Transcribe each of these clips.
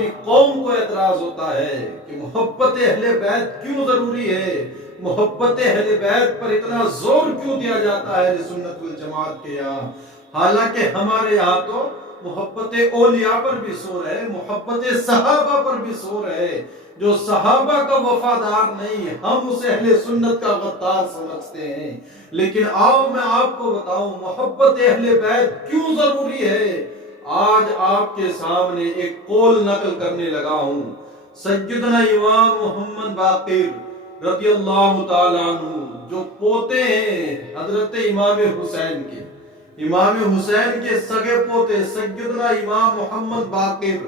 پوری قوم کو اعتراض ہوتا ہے کہ محبت اہل بیت کیوں ضروری ہے، محبت اہل بیت پر اتنا زور کیوں دیا جاتا ہے اہل سنت والجماعت کے یہاں، حالانکہ ہمارے یہاں تو محبت اولیاء پر بھی زور ہے، محبت صحابہ پر بھی زور ہے۔ جو صحابہ کا وفادار نہیں، ہم اسے اہل سنت کا غدار سمجھتے ہیں۔ لیکن آؤ میں آپ کو بتاؤں محبت اہل بیت کیوں ضروری ہے۔ آج آپ کے سامنے ایک قول نقل کرنے لگا ہوں، سیدنا امام محمد باقر رضی اللہ تعالیٰ عنہ جو پوتے ہیں حضرت امام حسین کے، امام حسین کے سگے پوتے سیدنا امام محمد باقر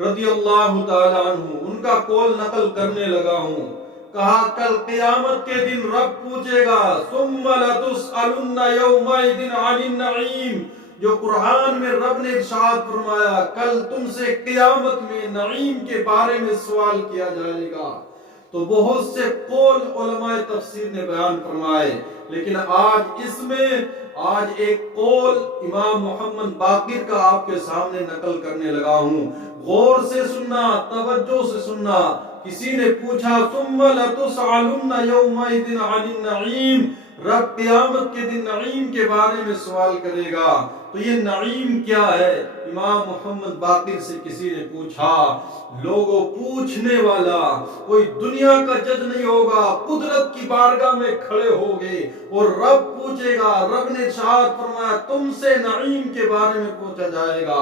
رضی اللہ تعالیٰ عنہ، ان کا قول نقل کرنے لگا ہوں۔ کہا کل قیامت کے دن رب پوچھے گا ثم لتسألن یومئذ عن النعیم، جو قرآن میں رب نے ارشاد فرمایا کل تم سے قیامت میں نعیم کے بارے میں سوال کیا جائے گا۔ تو بہت سے قول علماء تفسیر نے بیان فرمائے، لیکن آج ایک قول امام محمد باقر کا آپ کے سامنے نقل کرنے لگا ہوں۔ غور سے سننا، توجہ سے سننا۔ کسی نے پوچھا ثم لتسألن یومئذ عن النعیم، رب قیامت کے دن نعیم کے بارے میں سوال کرے گا، تو یہ نعیم کیا ہے؟ امام محمد باقر سے کسی نے پوچھا، لوگوں پوچھنے والا کوئی دنیا کا جج نہیں ہوگا، قدرت کی بارگاہ میں کھڑے ہوگے اور رب پوچھے گا، رب نے ارشاد فرمایا تم سے نعیم کے بارے میں پوچھا جائے گا،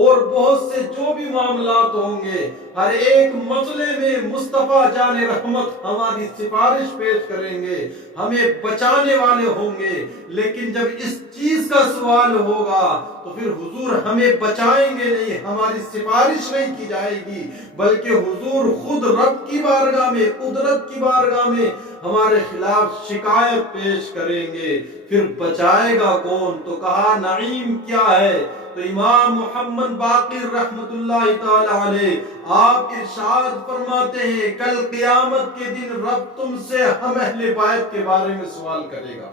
اور بہت سے جو بھی معاملات ہوں گے ہر ایک مسئلے میں مصطفیٰ جان رحمت ہماری سفارش پیش کریں گے، ہمیں بچانے والے ہوں گے۔ لیکن جب اس چیز کا سوال ہوگا تو پھر حضور ہمیں بچائیں گے نہیں، ہماری سفارش نہیں کی جائے گی، بلکہ حضور خود رب کی بارگاہ میں، قدرت کی بارگاہ میں ہمارے خلاف شکایت پیش کریں گے۔ پھر بچائے گا کون؟ تو کہا نعیم کیا ہے؟ تو امام محمد باقر رحمت اللہ تعالی علیہ آپ ارشاد فرماتے ہیں کل قیامت کے دن رب تم سے ہم اہل بیت کے بارے میں سوال کرے گا،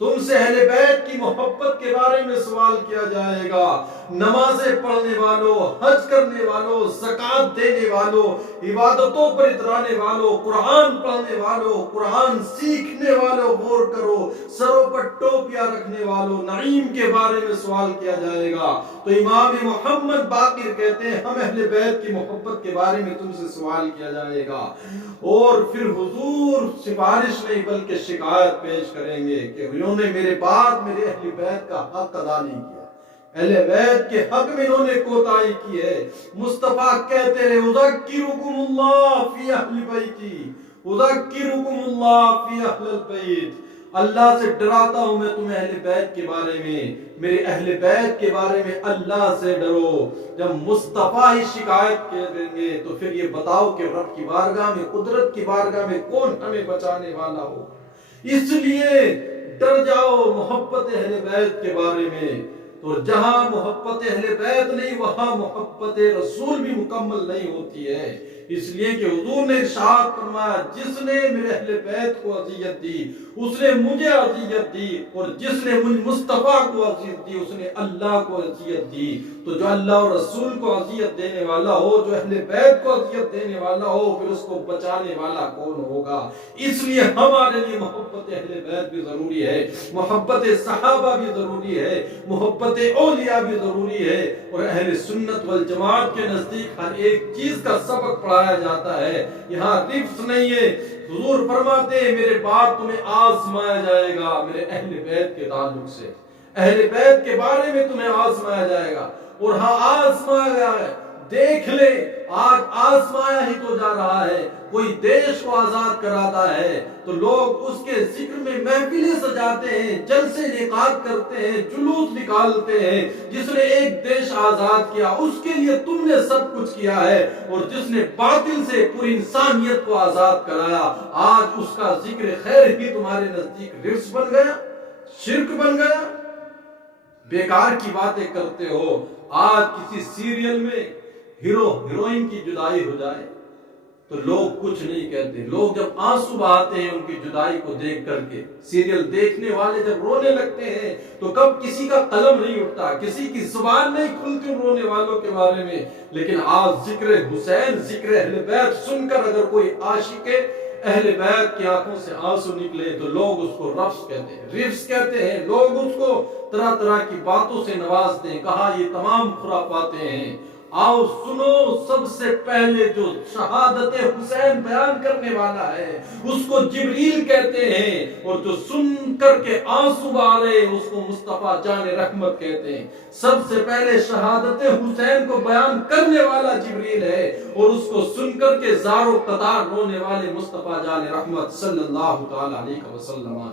تم سے اہل بیت کی محبت کے بارے میں سوال کیا جائے گا۔ نمازیں پڑھنے والوں، حج کرنے والوں، زکوٰۃ دینے والوں، عبادتوں پر اترانے والوں، قرآن پڑھنے والوں، قرآن سیکھنے والوں، غور کرو، سروں پر ٹوپیاں رکھنے والوں، نعیم کے بارے میں سوال کیا جائے گا۔ تو امام محمد باقر کہتے ہیں ہم اہل بیت کی محبت کے بارے میں تم سے سوال کیا جائے گا، اور پھر حضور سفارش نہیں بلکہ شکایت پیش کریں گے کہ انہوں نے میرے بعد میرے اہل بیت کا حق ادا نہیں کیا، اہل بیت کے حق میں انہوں نے کوتاہی کی ہے۔ مصطفیٰ کہتے رہے اذکرکم اللہ فی اہل بیتی، اذکرکم اللہ فی اہل البیت، اللہ سے ڈراتا ہوں میں تمہیں اہل بیت کے بارے میں، میرے اہل بیت کے بارے میں اللہ سے ڈرو۔ جب مصطفیٰ ہی شکایت کریں گے تو پھر یہ بتاؤ کہ رب کی بارگاہ میں، قدرت کی بارگاہ میں کون ہمیں بچانے والا ہو؟ اس لیے ڈر جاؤ محبت اہل بیت کے بارے میں۔ تو جہاں محبت اہل بیت نہیں وہاں محبت رسول بھی مکمل نہیں ہوتی ہے، اس لیے کہ حضور نے ارشاد فرمایا جس نے میرے اہل بیت کو اذیت دی اس نے مجھے اذیت دی، اور جس نے مجھ مصطفیٰ کو اذیت دی اس نے اللہ کو اذیت دی۔ تو جو اللہ اور رسول کو اذیت دینے والا ہو، جو اہل بیت کو اذیت دینے والا ہو، پھر اس کو بچانے والا کون ہوگا؟ اس لیے ہمارے لیے محبت اہل بیت بھی ضروری ہے، محبت صحابہ بھی ضروری ہے، محبت اولیاء بھی ضروری ہے، اور اہل سنت والجماعت کے نزدیک ہر ایک چیز کا سبق پڑھایا جاتا ہے، یہاں رفض نہیں ہے۔ حضور فرماتے ہیں میرے بعد تمہیں آزمایا جائے گا میرے اہل بیت کے تعلق سے، اہل بیت کے بارے میں تمہیں آزمایا جائے گا، اور ہاں آزمایا گیا ہے، دیکھ لے آج آزمایا ہی تو جا رہا ہے۔ کوئی دیش کو آزاد کراتا ہے تو لوگ اس کے ذکر میں محفلیں سجاتے ہیں، جلسے انعقاد کرتے ہیں، جلوس نکالتے ہیں۔ جس نے ایک دیش آزاد کیا اس کے لیے تم نے سب کچھ کیا ہے، اور جس نے باطل سے پوری انسانیت کو آزاد کرایا آج اس کا ذکر خیر بھی تمہارے نزدیک رفض بن گیا، شرک بن گیا، بیکار کی باتیں کرتے ہو۔ آج کسی سیریل میں ہیرو ہیروئن کی جدائی ہو جائے، تو لوگ کچھ نہیں کہتے. لوگ جب آنسو بہاتے ہیں ان کی جدائی کو دیکھ کر کے، سیریل دیکھنے والے جب رونے لگتے ہیں تو کب کسی کا قلم نہیں اٹھتا، کسی کی زبان نہیں کھلتی ان رونے والوں کے بارے میں. لیکن آج ذکر حسین، ذکر اہل بیت سن کر اگر کوئی عاشق اہل بیت کی آنکھوں سے آنسو نکلے تو لوگ اس کو رفس کہتے ہیں، رفس کہتے ہیں. لوگ اس کو طرح طرح کی باتوں سے نوازتے ہیں، کہا یہ تمام خرافاتیں ہیں. آؤ سنو، سب سے پہلے جو شہادت حسین بیان کرنے والا ہے اس کو جبریل کہتے ہیں، اور جو سن کر کے آنسو بہارے اس کو مصطفیٰ جان رحمت کہتے ہیں. سب سے پہلے شہادت حسین کو بیان کرنے والا جبریل ہے، اور اس کو سن کر کے زار و قطار رونے والے مصطفیٰ جان رحمت صلی اللہ تعالی علیہ وسلم.